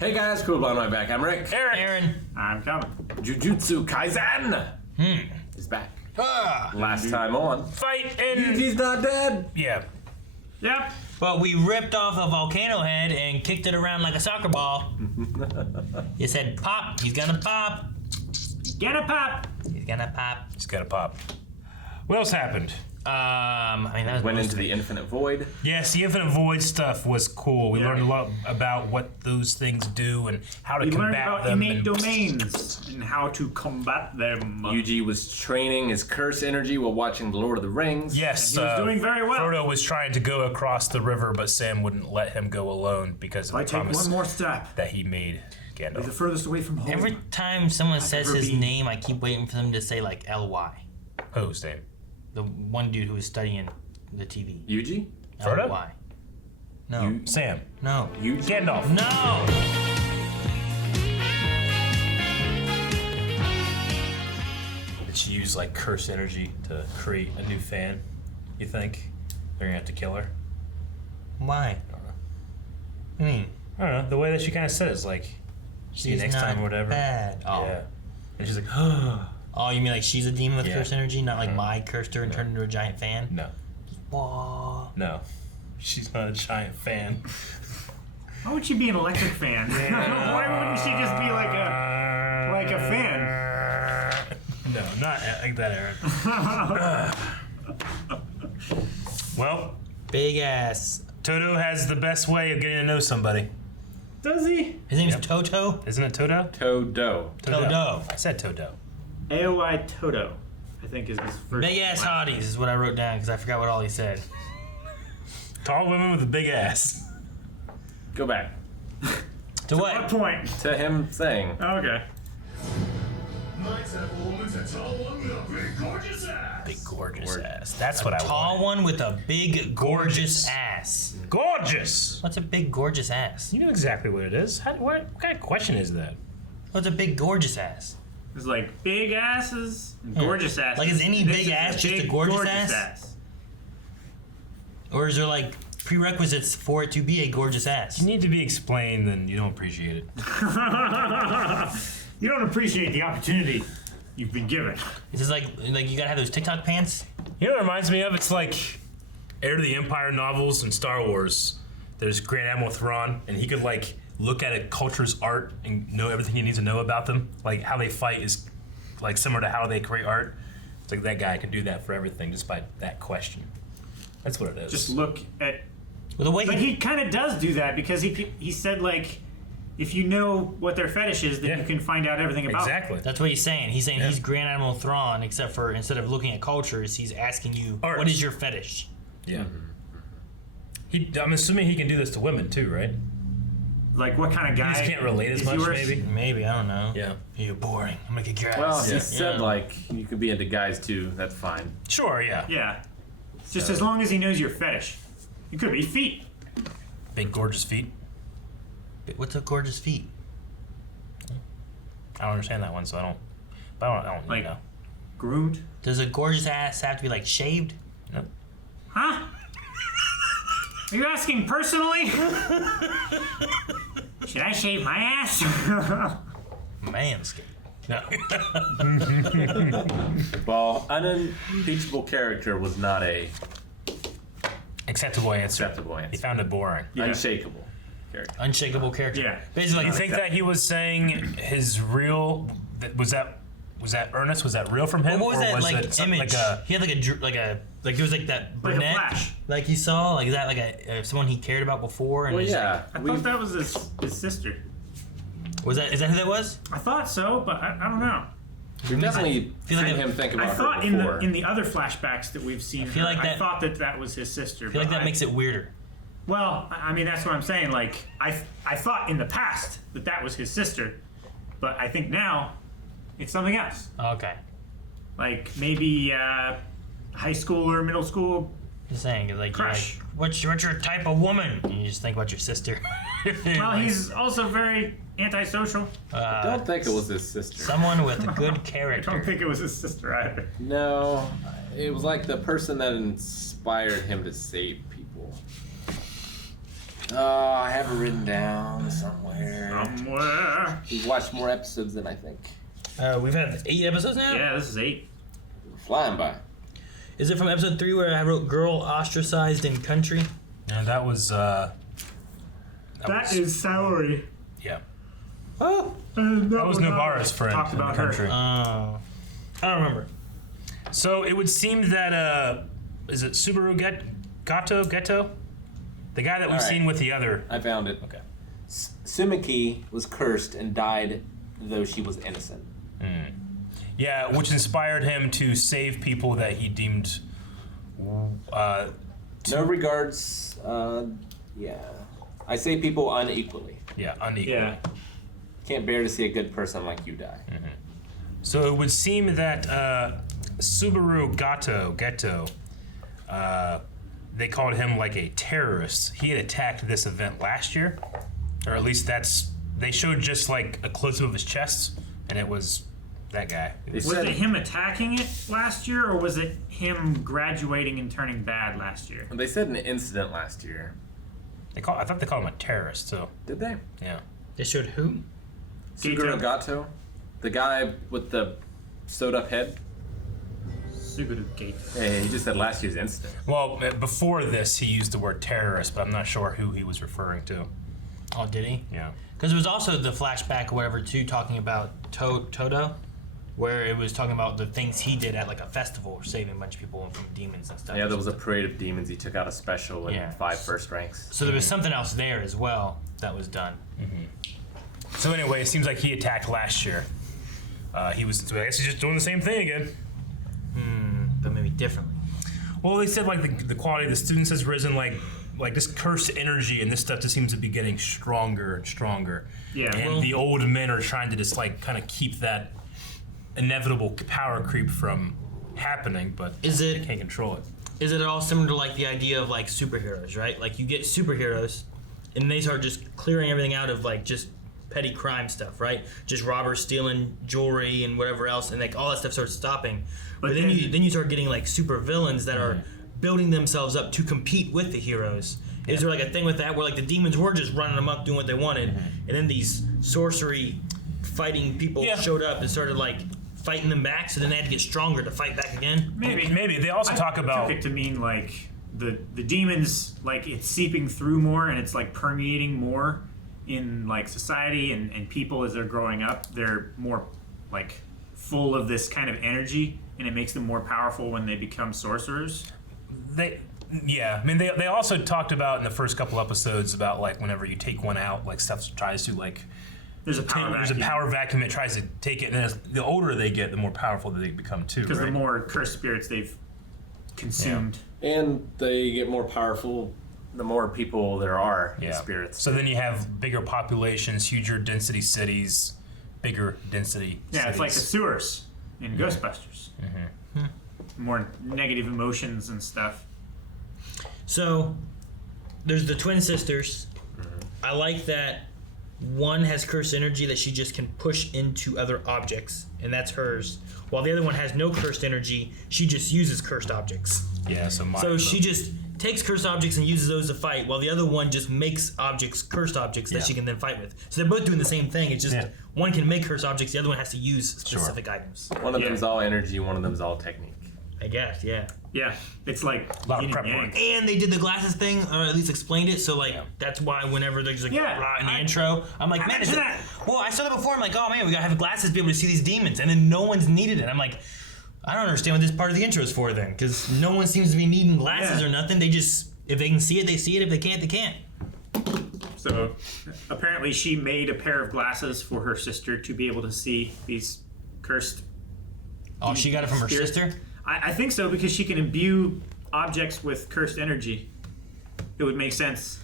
Hey guys, cool blonde right back. I'm Rick. Aaron. I'm coming. Jujutsu Kaisen is back. Last time on, Fight and... Yuji's not dead. Yeah. Yep. But we ripped off a volcano head and kicked it around like a soccer ball. It said pop, he's gonna pop. Get a pop. He's gonna pop. He's got to pop. What else happened? I mean, that was Went into the infinite void. Yes, the Infinite Void stuff was cool. We learned a lot about what those things do and how to We learned combat about them. innate domains and how to combat them. Yuji was training his curse energy while watching The Lord of the Rings. Yes, And he was doing very well. Frodo was trying to go across the river, but Sam wouldn't let him go alone because of I the take promise one more step. that he made He's the Gandalf. furthest away from home. Every time someone says ever his been. name, I keep waiting for them to say like L-Y. Who's name? The one dude who was studying the TV. Yuji? Frodo? L-Y. No. Sam. No. Yuji? Gandalf. No! Did she use like curse energy to create a new fan? You think they're gonna have to kill her? Why? I mean, I don't know. The way that she kind of said it is like, see you she's next not time or whatever. bad. Oh. Yeah. And she's like, Oh, you mean like she's a demon with Yeah. curse energy? Not like I cursed her and turned into a giant fan? no, Whoa. no, she's not a giant fan. Why would she be an electric fan? Why wouldn't she just be like a fan? No, not like that, Aaron. Well, Big ass. Toto has the best way of getting to know somebody. Does he? His name's Yep. Toto? Isn't it Toto? Todo. Toto. I said Toto. AOI Toto, I think is his first. Big ass hotties is what I wrote down because I forgot what all he said. Tall women with a big ass. Go back To What what? point? to him saying, Okay. Big gorgeous ass. That's what I Tall want. one with a big, gorgeous Gorgeous. ass. Gorgeous. What's a big, gorgeous ass? You know exactly what it is. What kind of question is that? What's a big, gorgeous ass? There's like big asses and gorgeous asses. Like, is any This big is ass just a big, gorgeous ass? Or is there like prerequisites for it to be a gorgeous ass? You need to be explained, then you don't appreciate it. You don't appreciate the opportunity you've been given. Is this like you gotta have those TikTok pants? You know what it reminds me of? It's like Heir to the Empire novels and Star Wars. There's Grand Admiral Thrawn, and he could like look at a culture's art and know everything he needs to know about them. Like how they fight is like similar to how they create art. It's like that guy can do that for everything just by that question. That's what it is. Just look at. Well, the way But he kind of does do that because he said like, if you know what their fetish is, then Yeah. you can find out everything about. exactly. that's what he's saying. He's saying Yeah. he's Grand Admiral Thrawn, except for instead of looking at cultures, he's asking you, Art. what is your fetish? Yeah. I'm assuming he can do this to women too, right? Like what kind of guy? You just can't relate as is much, yours? maybe. Maybe, I don't know. Yeah. You're boring. I'm gonna kick your ass. well, he Yeah. said like, you could be into guys too, that's fine. Sure. Yeah. Yeah. It's just as long as he knows your fetish. It could be feet. Big gorgeous feet. What's a gorgeous feet? I don't understand that one, so I don't. But I don't Like- know. Groomed. Does a gorgeous ass have to be like shaved? No. Huh? Are you asking personally? Should I shave my ass? Manscaped. No. Well, an unimpeachable character was not a Acceptable answer. acceptable He answer. found it boring. Yeah. Unshakable character. Unshakable character. Yeah. Basically, You like, think that he was saying his real? Was that earnest? Was that real from him? what was or that was like it something image? Like a, He had like there was like that Like a brunette, flash. like he saw, like is that like a someone he cared about before? And Well, he's yeah. I thought that was his sister. like, is that who that was? I thought so, but I don't know. We've definitely feel like seen it- him think I about thought her in before. the other flashbacks that we've seen, feel like I that- thought that was his sister. I feel like that makes it weirder. Well, I mean that's what I'm saying. Like I thought in the past that was his sister, but I think now it's something else. Okay, Like maybe high school or middle school. just saying, like, you're Crush. like what's your type of woman? And you just think about your sister. Well, he's also very antisocial. I don't think it was his sister. someone with a good I don't character. think it was his sister either. No, it was like the person that inspired him to save people. I have it written down somewhere. Somewhere. We've watched more episodes than I think. We've had 8 episodes now? Yeah, this is 8. Flying by. Is it from episode 3 where I wrote girl ostracized in country? And that was That is salary. yeah. Oh. That was Nobara's friend Talked in the about her. country. I don't remember. So it would seem that is it Subaru Geto? The guy that we've All right. seen with the other. I found it. Okay. Sumiki was cursed and died, though she was innocent. Yeah, which inspired him to save people that he deemed. No regards. Yeah. I say people unequally. Yeah, unequal. Yeah. Can't bear to see a good person like you die. So it would seem that Subaru Geto, they called him like a terrorist. He had attacked this event last year, or at least they showed just like a close-up of his chest, and it was that guy. Was it him attacking it last year, or was it him graduating and turning bad last year? They said an incident last year. I thought they called him a terrorist too. Did they? Yeah. They showed who? Suguru Gato? The guy with the sewed-up head? Suguru Gate. Hey, he just said last year's incident. Well, before this, he used the word terrorist, but I'm not sure who he was referring to. Oh, did he? Yeah. Because it was also the flashback or whatever, too, talking about Todo, where it was talking about the things he did at like a festival, saving a bunch of people from demons and stuff. Yeah, there was a parade of demons. He took out a special and Yeah. 5 first ranks. So there was something else there as well that was done. So anyway, it seems like he attacked last year. I guess he's just doing the same thing again. But maybe differently. Well, they said like the quality of the students has risen, like this cursed energy and this stuff just seems to be getting stronger and stronger. Yeah, And well- the old men are trying to just like kind of keep that inevitable power creep from happening, but Is they it can't control it. is it all similar to like the idea of like superheroes, right? Like you get superheroes and they start just clearing everything out of like just petty crime stuff, right? Just robbers stealing jewelry and whatever else, and like all that stuff starts stopping. But then you start getting like super villains that are building themselves up to compete with the heroes. Is there like a thing with that where like the demons were just running amok doing what they wanted, and then these sorcery fighting people showed up and started like fighting them back, so then they had to get stronger to fight back again? Maybe they also talk about took it to mean like the demons, like it's seeping through more and it's like permeating more in like society and people as they're growing up. They're more like full of this kind of energy, and it makes them more powerful when they become sorcerers. I mean they also talked about in the first couple episodes about like whenever you take one out, like stuff tries to like There's a power there's a power vacuum that tries to take it, and then the older they get, the more powerful they become too. because Right? the more cursed spirits they've consumed. And they get more powerful the more people there are in spirits. So then you have bigger populations, huger density cities, bigger density Yeah, cities. it's like the sewers in Ghostbusters. More negative emotions and stuff. So there's the twin sisters. I like that one has cursed energy that she just can push into other objects, and that's hers. While the other one has no cursed energy, she just uses cursed objects. Yeah, So she just takes cursed objects and uses those to fight, while the other one just makes objects, cursed objects, that she can then fight with. So they're both doing the same thing. It's just one can make cursed objects, the other one has to use specific items. One of them's all energy, one of them's all technique. I guess, yeah. Yeah, it's like a lot of yin prep and work. yang. And they did the glasses thing, or at least explained it. So like that's why whenever there's like rah in the intro, I'm like, man, is mentioned that? Well, I saw that before. I'm like, oh man, we gotta have glasses to be able to see these demons, and then no one's needed it. I'm like, I don't understand what this part of the intro is for then, because no one seems to be needing glasses or nothing. They just, if they can see it, they see it. If they can't, they can't. So apparently she made a pair of glasses for her sister to be able to see these cursed. Oh, she got it from her spirits. sister. I think so, because she can imbue objects with cursed energy. It would make sense.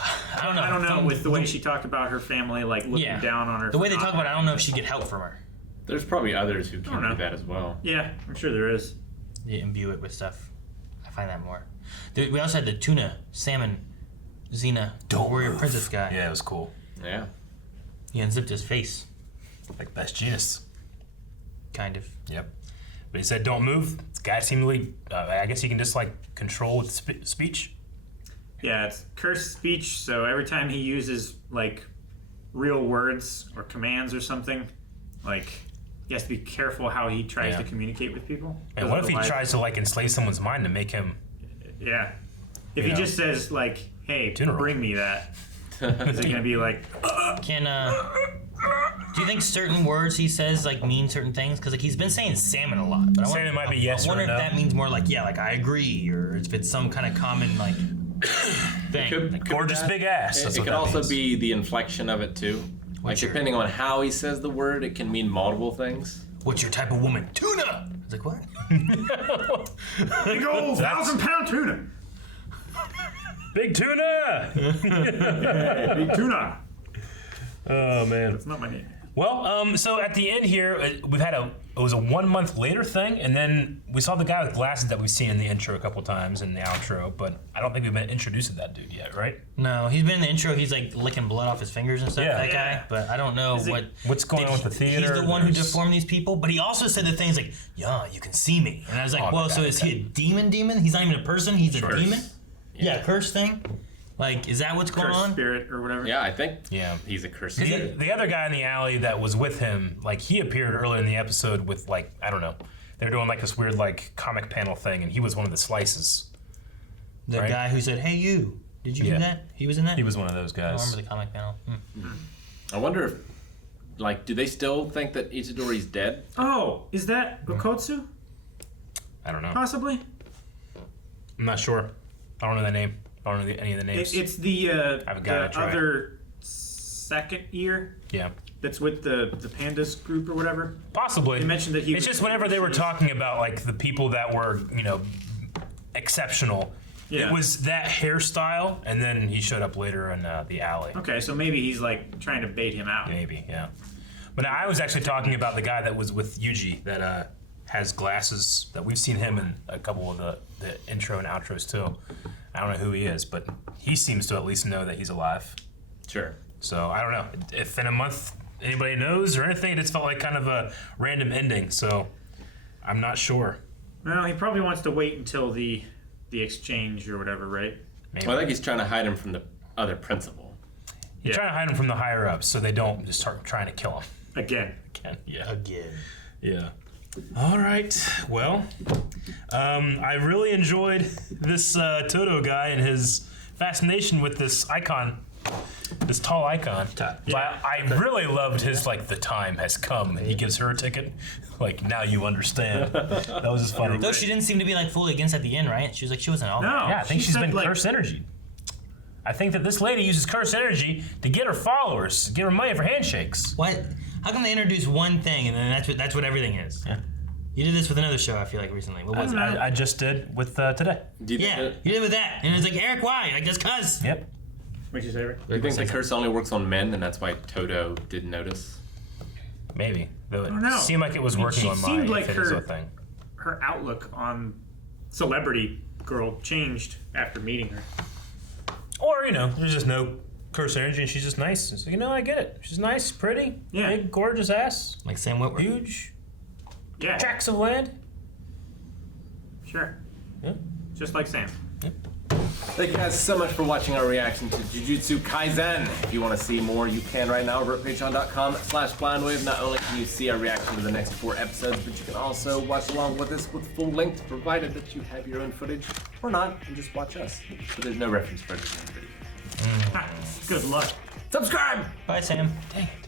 I don't know. I don't know, with the way she talked about her family, like looking down on her. The way they talk about it, I don't know if she'd get help from her. There's probably others who can don't know. do that as well. Yeah, I'm sure there is. They imbue it with stuff. I find that more. We also had the tuna, salmon, Xena, warrior princess guy. Yeah, it was cool. Yeah. He unzipped his face, Like best genius. kind of. Yep. But he said, "Don't move." This guy seemingly, I guess he can just like control with speech. Yeah, it's cursed speech. So every time he uses like real words or commands or something, like he has to be careful how he tries to communicate with people. And what if he tries to like enslave someone's mind to make him? Yeah. If he just says like, "Hey, General. bring me that," is it gonna be like? Do you think certain words he says like mean certain things? Because like he's been saying salmon a lot. But Salmon might be yes I wonder or no. if that means more like like I agree, or if it's some kind of common like thing. Could Gorgeous that- big ass. That's It what could that also means. be the inflection of it too. Like What's your- depending on how he says the word, it can mean multiple things. What's your type of woman? Tuna. It's like what? Big old 1,000-pound tuna. Big tuna. Big tuna. Oh man. That's not my name. Well, so at the end here, we've had it was a 1 month later thing, and then we saw the guy with glasses that we've seen in the intro a couple times in the outro, but I don't think we've been introduced to that dude yet, right? No, he's been in the intro. He's like licking blood off his fingers and stuff. Yeah. That guy, but I don't know What's going on with the theater? He's the one who There's- deformed these people, but he also said the things like, "Yeah, you can see me," and I was like, Oh, "Well, the so guy, is the he a demon? Demon? He's not even a person. He's a Curse. demon." Yeah, curse thing. Like, is that what's going Cursed on? spirit or whatever. Yeah, I think Yeah. he's a cursed. The other guy in the alley that was with him, like he appeared earlier in the episode with like, I don't know, they're doing like this weird like comic panel thing, and he was one of the slices. The Right? guy who said, "Hey, you, did you do that?" He was in that. He was one of those I don't guys. remember the comic panel. I wonder if, like, do they still think that Itadori's dead? Oh, is that Okotsu? I don't know. Possibly. I'm not sure. I don't know the name. I don't know any of the names. It's the I've gotta try. other second year Yeah. that's with the pandas group or whatever. Possibly. They mentioned that he It's was- just whenever they were talking about like the people that were, exceptional. Yeah. It was that hairstyle, and then he showed up later in the alley. Okay, so maybe he's like trying to bait him out. Maybe, yeah. But I was actually talking about the guy that was with Yuji that has glasses. That we've seen him in a couple of the intro and outros too. I don't know who he is, but he seems to at least know that he's alive. Sure. So I don't know if in a month anybody knows or anything. It just felt like kind of a random ending. So I'm not sure. Well, he probably wants to wait until the exchange or whatever, right? Maybe. Well, I think he's trying to hide him from the other principal. You're trying to hide him from the higher ups so they don't just start trying to kill him. Again. Again. Yeah. Again. Yeah. All right. Well, I really enjoyed this Toto guy and his fascination with this icon, this tall icon. But I really loved his like the time has come and he gives her a ticket. Like now you understand. That was just funny. Though she didn't seem to be like fully against at the end, right? She was like, she wasn't all. No. Yeah, I think she she's said, been like, cursed energy. I think that this lady uses cursed energy to get her followers, get her money for handshakes. What? How come they introduce one thing and then that's what everything is? Yeah. You did this with another show, I feel like recently. What was it? I just did with today. Do you Yeah, think, you did with that, and it was like Eric, why? Like just cuz. Yep. What'd you say, Rick? do you think the curse only works on men, and that's why Toto didn't notice? Maybe. Though it don't know. seemed like it was working she on my seemed like Infinito her- thing. Her outlook on celebrity girl changed after meeting her. Or, there's just no curse energy and she's just nice. It's like, I get it. She's nice, pretty, Yeah. big, gorgeous ass, Like Sam Witwer. huge, Yeah, tracts of land. sure. Yeah. Just like Sam. Thank you guys so much for watching our reaction to Jujutsu Kaisen. If you want to see more, you can right now over at patreon.com/blindwave. Not only can you see our reaction to the next 4 episodes, but you can also watch along with us with full length, provided that you have your own footage, or not, and just watch us. But there's no reference photos in the video. Good luck. Subscribe! Bye, Sam. Dang it.